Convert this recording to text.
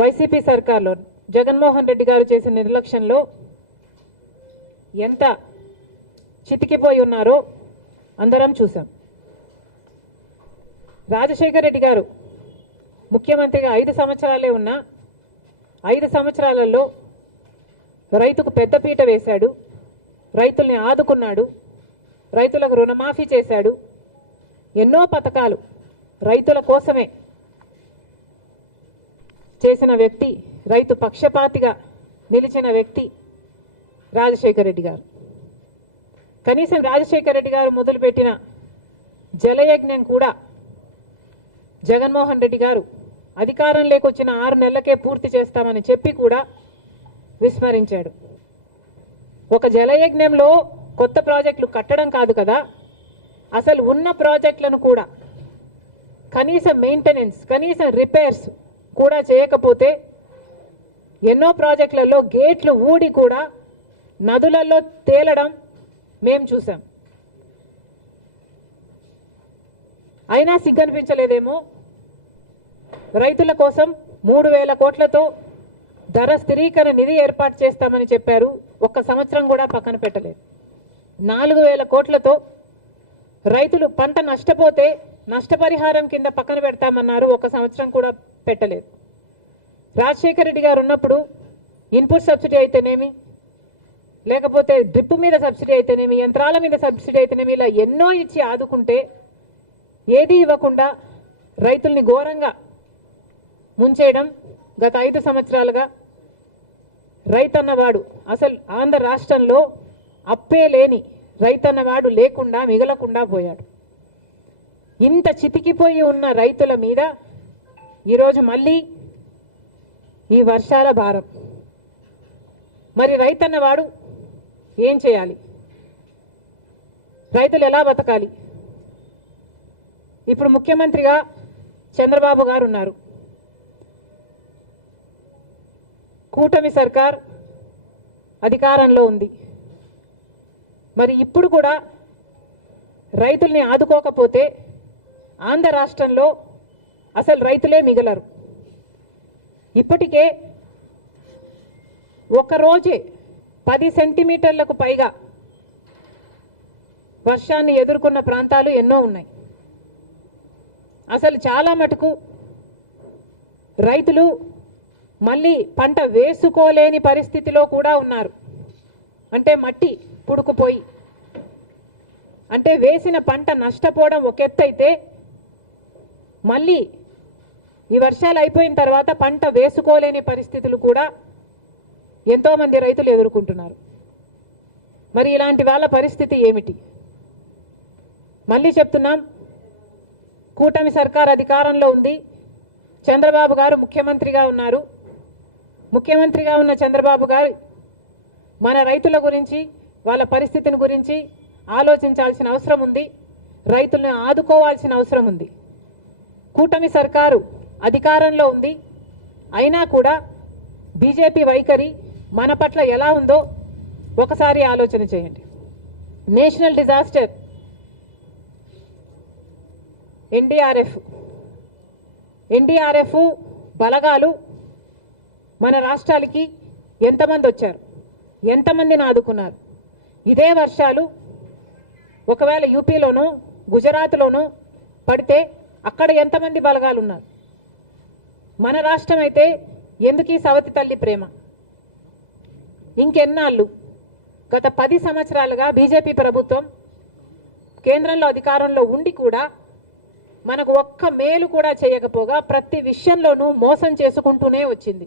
YCP సర్కార్లో Jaganmohan Reddy గారు చేసిన నిర్లక్ష్యంలో ఎంత చితికిపోయి ఉన్నారో అందరం చూసాం. రాజశేఖర రెడ్డి గారు ముఖ్యమంత్రిగా 5 సంవత్సరాలే ఉన్నా 5 సంవత్సరాలలో రైతుకు పెద్దపీట వేశాడు, రైతుల్ని ఆదుకున్నాడు, రైతులకు రుణమాఫీ చేశాడు. ఎన్నో పథకాలు రైతుల కోసమే చేసిన వ్యక్తి, రైతు పక్షపాతిగా నిలిచిన వ్యక్తి రాజశేఖర రెడ్డి గారు. కనీసం రాజశేఖర రెడ్డి గారు మొదలుపెట్టిన జలయజ్ఞం కూడా జగన్మోహన్ రెడ్డి గారు అధికారంలోకి వచ్చిన 6 నెలలకే పూర్తి చేస్తామని చెప్పి కూడా విస్మరించాడు. ఒక జలయజ్ఞంలో కొత్త ప్రాజెక్టులు కట్టడం కాదు కదా, అసలు ఉన్న ప్రాజెక్టులను కూడా కనీసం మెయింటెనెన్స్, కనీసం రిపేర్స్ కూడా చేయకపోతే ఎన్నో ప్రాజెక్టులలో గేట్లు ఊడి కూడా నదులలో తేలడం మేము చూసాం. అయినా సిగ్గనిపించలేదేమో. రైతుల కోసం 3,000 కోట్లతో ధర స్థిరీకరణ నిధి ఏర్పాటు చేస్తామని చెప్పారు. 1 సంవత్సరం కూడా పక్కన పెట్టలేదు. 4,000 కోట్లతో రైతులు పంట నష్టపోతే నష్టపరిహారం కింద పక్కన పెడతామన్నారు. 1 సంవత్సరం కూడా పెట్టలేదు. రాజశేఖర రెడ్డి గారు ఉన్నప్పుడు ఇన్పుట్ సబ్సిడీ అయితేనేమి, లేకపోతే డ్రిప్ మీద సబ్సిడీ అయితేనేమి, యంత్రాల మీద సబ్సిడీ అయితేనేమి, ఇలా ఎన్నో ఇచ్చి ఆదుకుంటే ఏది ఇవ్వకుండా రైతుల్ని ఘోరంగా ముంచేయడం గత 5 సంవత్సరాలుగా. రైతన్నవాడు అసలు ఆంధ్ర రాష్ట్రంలో అప్పే లేని రైతన్నవాడు లేకుండా మిగలకుండా పోయాడు. ఇంత చితికిపోయి ఉన్న రైతుల మీద ఈరోజు మళ్ళీ ఈ వర్షాల భారం. మరి రైతన్నవాడు ఏం చేయాలి? రైతులు ఎలా బతకాలి? ఇప్పుడు ముఖ్యమంత్రిగా చంద్రబాబు గారు ఉన్నారు. కూటమి సర్కార్ అధికారంలో ఉంది. మరి ఇప్పుడు కూడా రైతుల్ని ఆదుకోకపోతే ఆంధ్ర రాష్ట్రంలో అసలు రైతులే మిగలరు. ఇప్పటికే ఒకరోజే 10 సెంటీమీటర్లకు పైగా వర్షాన్ని ఎదుర్కొన్న ప్రాంతాలు ఎన్నో ఉన్నాయి. అసలు చాలా మటుకు రైతులు మళ్ళీ పంట వేసుకోలేని పరిస్థితిలో కూడా ఉన్నారు. అంటే మట్టి పుడుకుపోయి, అంటే వేసిన పంట నష్టపోవడం ఒక ఎత్తు అయితే, మళ్ళీ ఈ వర్షాలు అయిపోయిన తర్వాత పంట వేసుకోలేని పరిస్థితులు కూడా ఎంతోమంది రైతులు ఎదుర్కొంటున్నారు. మరి ఇలాంటి వాళ్ళ పరిస్థితి ఏమిటి? మళ్ళీ చెప్తున్నాం, కూటమి సర్కార్ అధికారంలో ఉంది. చంద్రబాబు గారు ముఖ్యమంత్రిగా ఉన్నారు. ముఖ్యమంత్రిగా ఉన్న చంద్రబాబు గారు మన రైతుల గురించి, వాళ్ళ పరిస్థితిని గురించి ఆలోచించాల్సిన అవసరం ఉంది. రైతులను ఆదుకోవాల్సిన అవసరం ఉంది. కూటమి సర్కారు అధికారంలో ఉంది. అయినా కూడా బీజేపీ వైఖరి మన పట్ల ఎలా ఉందో ఒకసారి ఆలోచన చేయండి. నేషనల్ డిజాస్టర్ ఎన్డీఆర్ఎఫ్ బలగాలు మన రాష్ట్రాలకి ఎంతమంది వచ్చారు, ఎంతమందిని ఆదుకున్నారు? ఇదే వర్షాలు ఒకవేళ యూపీలోనో గుజరాత్లోనో పడితే అక్కడ ఎంతమంది బలగాలు ఉన్నారు? మన రాష్ట్రం అయితే ఎందుకు ఈ సవతి తల్లి ప్రేమ? ఇంకెన్నాళ్ళు? గత 10 సంవత్సరాలుగా బీజేపీ ప్రభుత్వం కేంద్రంలో అధికారంలో ఉండి కూడా మనకు ఒక్క మేలు కూడా చేయకపోగా ప్రతి విషయంలోనూ మోసం చేసుకుంటూనే వచ్చింది.